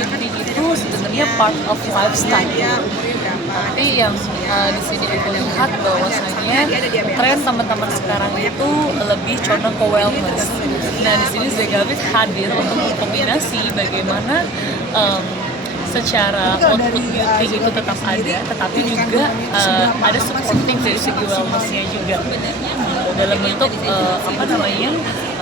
beauty itu sebenarnya part of lifestyle. Tapi yang di sini aku lihat bahwasanya tren teman-teman sekarang itu lebih condong ke wellness. Nah di sini Zegavit hadir untuk mengkombinasi bagaimana secara output beauty itu tetap ada, tetapi juga ada supporting dari segi wellnessnya juga dalam bentuk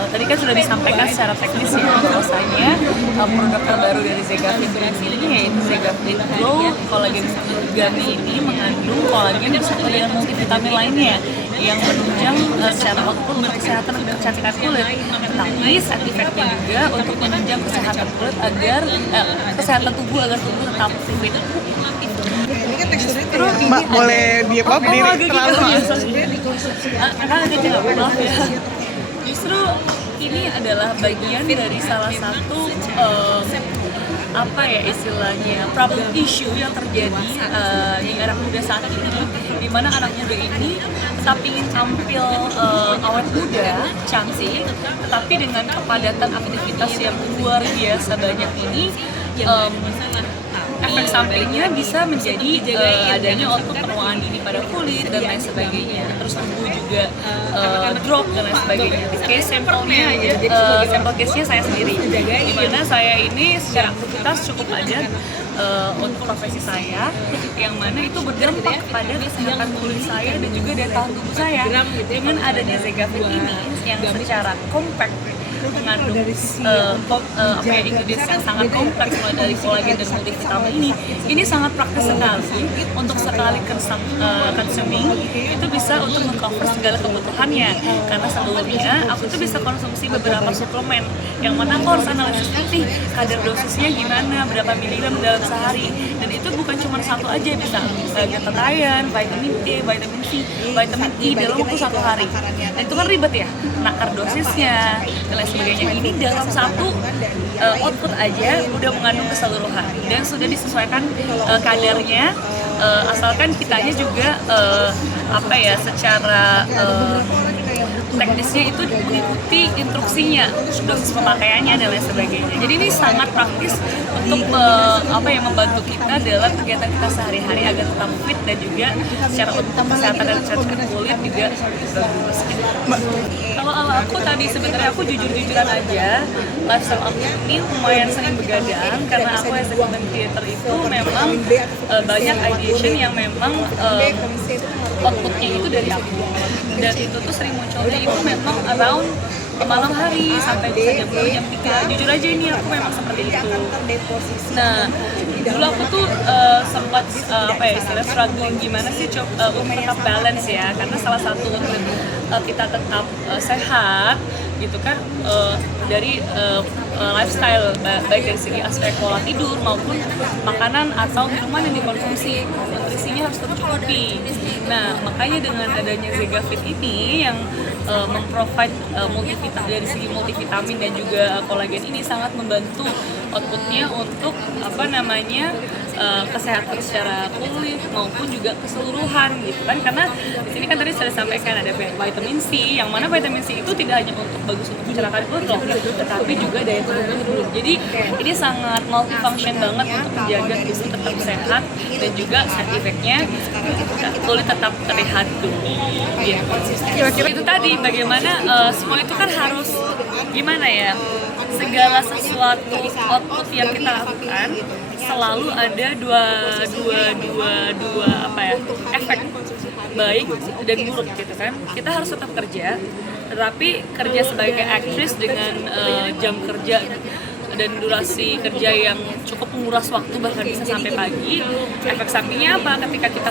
tadi kan sudah disampaikan secara teknis ya bahwasanya produk terbaru dari Zegavit ini yaitu Zegavit Glow Collagen Gummy ini mengandung kolagen beserta dengan multivitamin lainnya yang menunjang secara output kesehatan dan kecantikan kulit, tetapi side effect-nya juga untuk menunjang kesehatan kulit agar kesehatan tubuh agar tubuh tetap fit. Terus Mbak boleh dia apa berdiri terlalu karena ada tidak maaf ya. Justru ini adalah bagian dari salah satu istilahnya problem issue yang terjadi di anak muda saat ini, di mana anak muda ini tetap ingin tampil awet muda, cantik, tetapi dengan kepadatan aktivitas yang luar biasa banyak ini, efek sampingnya bisa menjadi adanya output penuaan dini pada kulit dan lain sebagainya, terus tubuh juga drop dan lain sebagainya. Case sampelnya aja, sampel case-nya saya sendiri, dimana saya ini secara aktivitas cukup ada untuk profesi saya, yang mana itu berdampak pada kesehatan kulit saya dan juga daya tahan tubuh saya. Dengan adanya Zegavit ini yang secara compact mengandung ingredients yang sangat kompleks mulai dari kolagen dan multivitamin ini sangat praktis sekali untuk sekali consuming itu bisa untuk mengcover segala kebutuhannya, karena sebelumnya aku tuh bisa konsumsi beberapa suplemen yang mana aku harus analisis nih kadar dosisnya gimana, berapa miligram dalam sehari, dan itu bukan cuma satu aja, bisa glutathione, vitamin D, vitamin C, vitamin E dalam waktu satu hari. Dan itu kan ribet ya, nakar dosisnya dan lain sebagainya. Ini dalam satu output aja udah mengandung keseluruhan dan sudah disesuaikan kadarnya, asalkan kitanya juga secara teknisnya itu mengikuti instruksinya, dosis pemakaiannya dan lain sebagainya. Jadi ini sangat praktis untuk membantu kita dalam kegiatan kita sehari-hari agar tetap fit dan juga secara untuk kesehatan dan kecantikan kulit juga bagus. Kalau aku tadi sebenarnya aku jujur-jujuran aja, lifestyle aku ini lumayan sering begadang karena aku as a content creator itu memang banyak ideation yang memang outputnya itu dari aku, dan itu tuh sering munculnya itu memang around malam hari sampai bisa jam 2, jam 3. Jujur aja ini aku memang seperti itu. Nah, dulu aku tuh sempat istilahnya struggling gimana sih untuk tetap balance ya, karena salah satu untuk kita tetap sehat gitu kan dari lifestyle, baik dari segi aspek pola tidur maupun makanan atau minuman yang dikonsumsi, nutrisinya harus tercukupi. Nah, makanya dengan adanya Zegavit ini yang memprovide dari segi multivitamin dan juga kolagen ini sangat membantu outputnya untuk kesehatan secara kulit maupun juga keseluruhan gitu kan, karena di sini kan tadi sudah disampaikan ada vitamin C, yang mana vitamin C itu tidak hanya untuk bagus untuk mencerahkan kulit loh, tetapi juga daya tahan tubuh. Jadi ini sangat multifunction banget untuk menjaga tubuh tetap sehat dan juga side effect-nya kulit tetap terlihat tubuh. Kira-kira itu tadi bagaimana semua itu kan harus gimana ya, segala sesuatu output yang kita lakukan selalu ada dua efek baik dan buruk gitu kan. Kita harus tetap kerja, tetapi kerja sebagai aktris dengan jam kerja dan durasi kerja yang cukup menguras waktu, bahkan bisa sampai pagi. Efek sampingnya apa? Ketika kita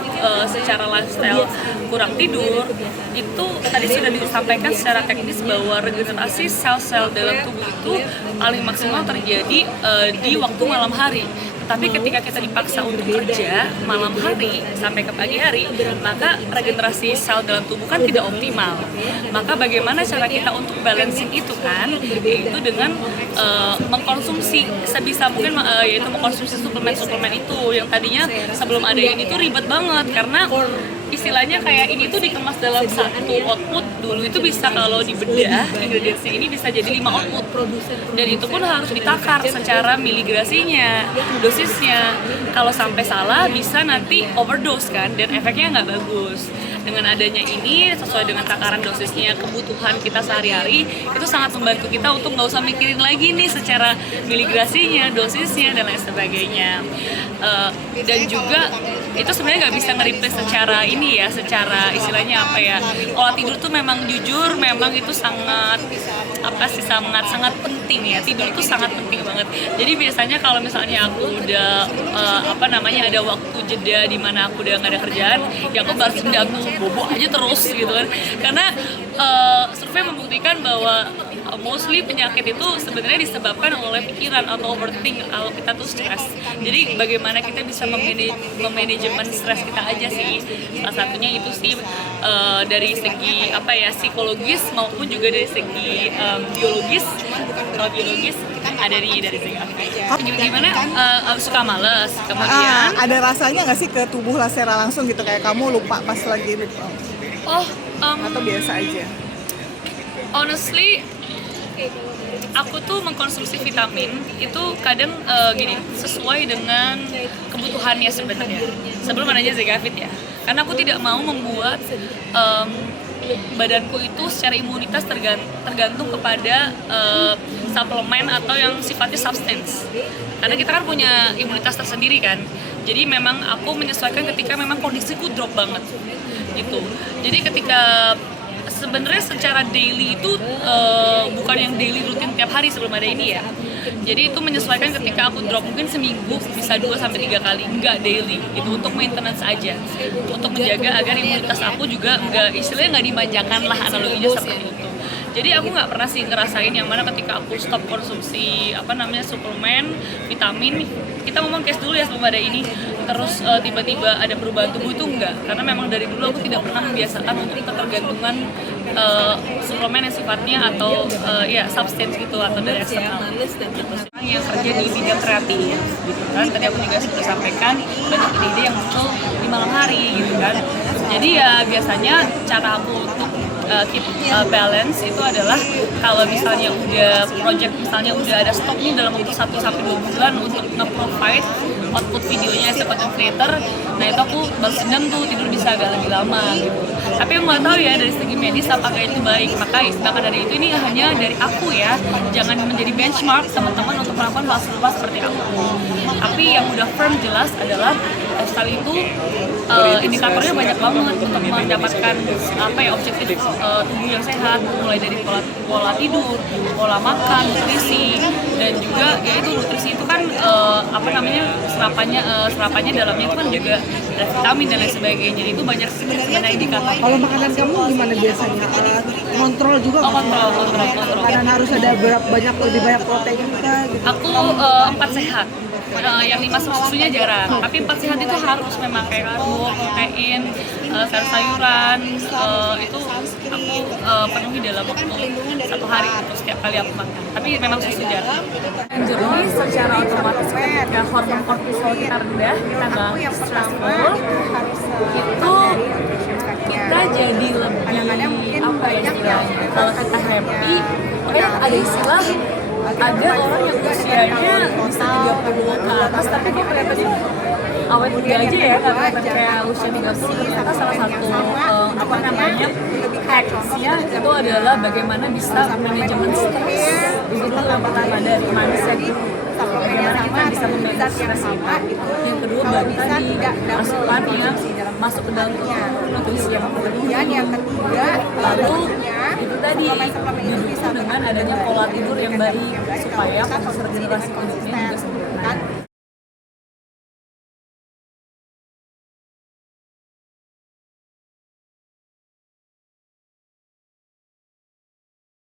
secara lifestyle kurang tidur, itu tadi sudah disampaikan secara teknis bahwa regenerasi sel-sel dalam tubuh itu paling maksimal terjadi di waktu malam hari. Tapi ketika kita dipaksa untuk kerja malam hari sampai ke pagi hari, maka regenerasi sel dalam tubuh kan tidak optimal. Maka bagaimana cara kita untuk balancing itu kan, yaitu dengan mengkonsumsi sebisa mungkin, yaitu mengkonsumsi suplemen-suplemen itu yang tadinya sebelum ada ini tuh ribet banget karena istilahnya kayak ini tuh dikemas dalam satu output. Dulu itu bisa kalau dibedah ingredientsnya ini bisa jadi 5 output, dan itu pun harus ditakar secara miligrasinya, dosisnya. Kalau sampai salah bisa nanti overdose kan, dan efeknya nggak bagus. Dengan adanya ini sesuai dengan takaran dosisnya kebutuhan kita sehari-hari, itu sangat membantu kita untuk nggak usah mikirin lagi nih secara miligrasinya, dosisnya dan lain sebagainya. Dan juga itu sebenarnya nggak bisa nge-replace secara ini ya, secara istilahnya apa ya, olah tidur tuh memang jujur memang itu sangat apa sih, sangat penting ya. Tidur itu sangat penting banget. Jadi biasanya kalau misalnya aku udah ada waktu jeda di mana aku udah nggak ada kerjaan, ya aku balas dendam tuh bobo aja terus gitu kan. Karena survei membuktikan bahwa mostly penyakit itu sebenarnya disebabkan oleh pikiran atau overthink kalau kita tuh stres. Jadi bagaimana kita bisa memanajemen stres kita aja sih. Salah satunya itu sih dari segi apa ya, psikologis maupun juga dari segi biologis. Kalau biologis ada dari segi gimana suka males, kemudian Ada rasanya nggak sih ke tubuh lah secara langsung gitu, kayak kamu lupa pas lagi lupa? Atau biasa aja? Honestly, aku tuh mengkonsumsi vitamin itu kadang gini, sesuai dengan kebutuhannya sebenarnya. Sebelum adanya Zegavit ya, karena aku tidak mau membuat badanku itu secara imunitas tergantung kepada suplemen atau yang sifatnya substance. Karena kita kan punya imunitas tersendiri kan. Jadi memang aku menyesuaikan ketika memang kondisiku drop banget gitu. Jadi ketika sebenarnya secara daily itu bukan yang daily rutin tiap hari sebelum ada ini ya. Jadi itu menyesuaikan ketika aku drop mungkin seminggu bisa 2-3 kali, enggak daily. Itu untuk maintenance aja, untuk menjaga agar imunitas aku juga istilahnya nggak dimanjakan lah, analoginya seperti itu. Jadi aku nggak pernah sih ngerasain yang mana ketika aku stop konsumsi suplemen, vitamin. Kita ngomong case dulu ya sebelum ada ini, terus tiba-tiba ada perubahan tubuh, itu enggak. Karena memang dari dulu aku tidak pernah membiasakan untuk ketergantungan suplemen yang sifatnya atau substance gitu atau dari eksternal. Yang kerja di bidang kreatif gitu kan, tadi aku juga sudah sampaikan banyak ide-ide yang muncul di malam hari gitu kan. Jadi ya biasanya cara aku untuk keep balance itu adalah kalau misalnya udah project, misalnya udah ada stok nih dalam waktu 1-2 bulan untuk nge-provide output videonya seperti creator, nah itu aku balas dendam tuh, tidur bisa agak lebih lama gitu. Tapi aku nggak tahu ya dari segi medis apakah itu baik. Maka dari itu ini hanya dari aku ya, jangan menjadi benchmark teman-teman untuk melakukan hal serupa seperti aku. Tapi yang udah firm jelas adalah lifestyle itu indikatornya banyak banget untuk mendapatkan objektif tubuh yang sehat, mulai dari pola tidur, pola makan, nutrisi, dan juga yaitu nutrisi itu kan serapannya dalamnya itu kan juga ada vitamin dan lain sebagainya. Itu banyak sebenarnya indikator. Kalau makanan kamu gimana biasanya? Kontrol juga? Kontrol. Makanan harus ada lebih banyak protein kah gitu? Aku 4 sehat. Yang 5 susunya jarang, tapi 4 sehat itu harus memang kayak karbo, protein, sayur-sayuran, itu aku penuhi dalam waktu 1 hari itu setiap kali aku makan. Tapi memang susu jarang. Jadi secara otomatis ketika hormon kortisol kita rendah, kita nggak stressful, itu kita jadi lebih apa ya istilahnya? Kalau kita happy, ada istilah. Ada orang yang usianya bisa 30 ke atas tapi kok kelihatannya awet muda aja ya, karena kayak usia 30. Ternyata salah satu hacksnya itu adalah bagaimana bisa manajemen stres. Itu yang pertama dari mindset, bagaimana kita bisa memanage stres itu. Yang kedua baru tadi asupan yang masuk ke dalam nutrisi yang kemudian yang ketiga lalu itu tadi didukung dengan adanya pola tidur yang baik supaya proses regenerasi kulitnya juga sempurna.